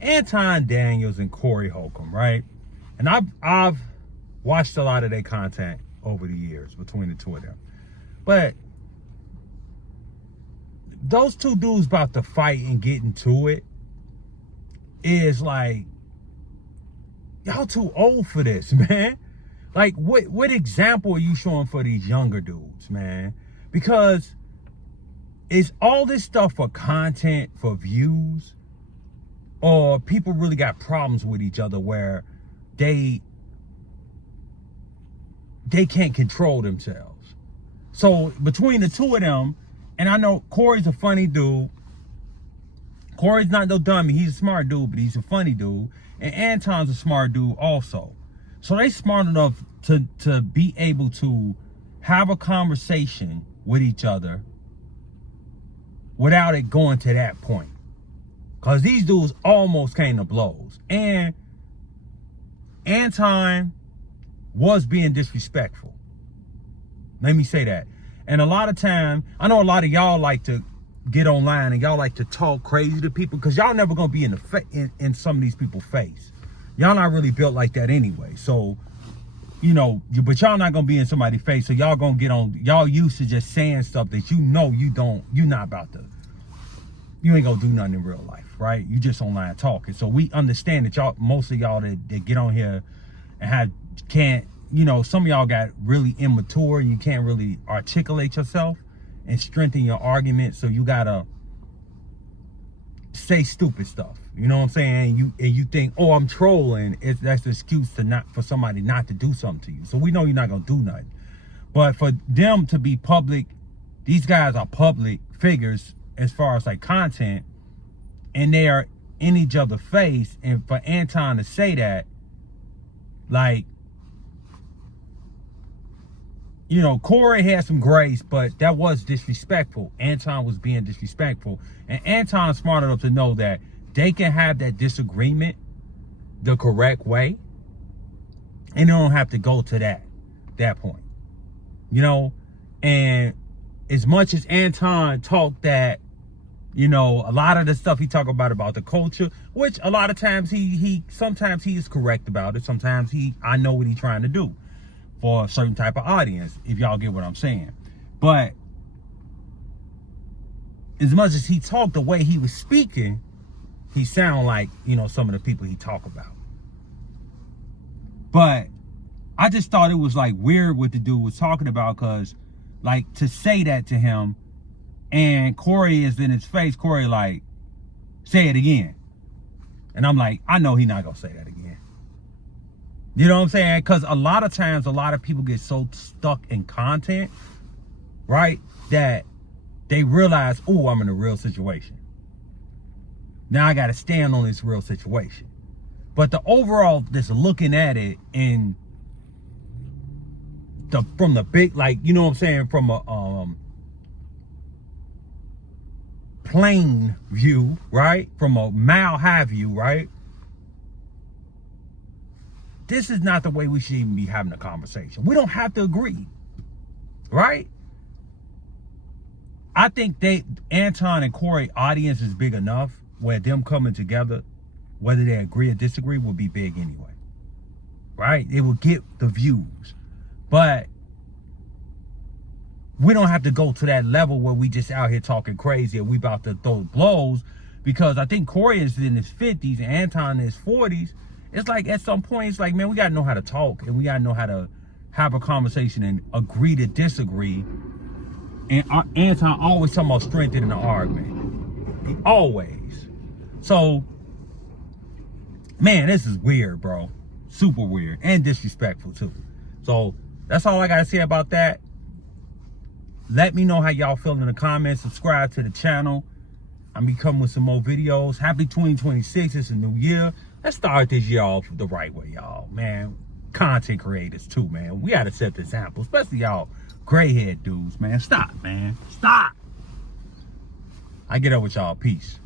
Anton Daniels and Cory Holcomb, right? And I've watched a lot of their content over the years between the two of them. But those two dudes about to fight and get into it is like, y'all too old for this, man. Like, what example are you showing for these younger dudes, man? Because is all this stuff for content, for views, or people really got problems with each other where they can't control themselves? So between the two of them, and I know Cory's a funny dude. Cory's not no dummy. He's a smart dude, but he's a funny dude. And Anton's a smart dude also. So they smart enough to be able to have a conversation with each other without it going to that point. Because these dudes almost came to blows. And Anton was being disrespectful. Let me say that. And a lot of time, I know a lot of y'all like to get online and y'all like to talk crazy to people because y'all never gonna be in some of these people's face. Y'all not really built like that anyway. So, you know, but y'all not gonna be in somebody's face. So y'all gonna get on, y'all used to just saying stuff that you know you're not about to, you ain't gonna do nothing in real life, right? You just online talking. So we understand that y'all, most of y'all that get on here and can't, you know, some of y'all got really immature and you can't really articulate yourself and strengthen your argument. So you gotta say stupid stuff. You know what I'm saying? And you think, oh, I'm trolling. That's an excuse for somebody not to do something to you. So we know you're not gonna do nothing. But for them to be public, these guys are public figures as far as like content, and they are in each other's face. And for Anton to say that, like, you know, Cory had some grace, but that was disrespectful. Anton was being disrespectful. And Anton's smart enough to know that they can have that disagreement the correct way. And they don't have to go to that point. You know? And as much as Anton talked that, you know, a lot of the stuff he talk about the culture, which a lot of times sometimes he is correct about it. Sometimes I know what he's trying to do for a certain type of audience, if y'all get what I'm saying. But as much as he talked, the way he was speaking, he sound like, you know, some of the people he talk about. But I just thought it was like weird what the dude was talking about, because like to say that to him, and Cory is in his face, Cory like, say it again. And I'm like, I know he not gonna say that again. You know what I'm saying? Because a lot of times, a lot of people get so stuck in content, right, that they realize, oh, I'm in a real situation. Now I got to stand on this real situation. But the overall, just looking at it and from the big, like, you know what I'm saying, from a plane view, right, from a mile high view, right, this is not the way we should even be having a conversation. We don't have to agree, right? I think Anton and Cory audience is big enough where them coming together, whether they agree or disagree, will be big anyway, right? It will get the views. But we don't have to go to that level where we just out here talking crazy and we about to throw blows, because I think Cory is in his 50s and Anton in his 40s. It's like at some point, it's like, man, we got to know how to talk and we got to know how to have a conversation and agree to disagree. And Anton always talking about strengthening the argument. Always. So, man, this is weird, bro. Super weird and disrespectful too. So that's all I got to say about that. Let me know how y'all feel in the comments. Subscribe to the channel. I'm be coming with some more videos. Happy 2026. It's a new year. Let's start this year off the right way, y'all. Man, content creators too, man. We gotta set the example, especially y'all gray head dudes, man. Stop, man. Stop. I get up with y'all. Peace.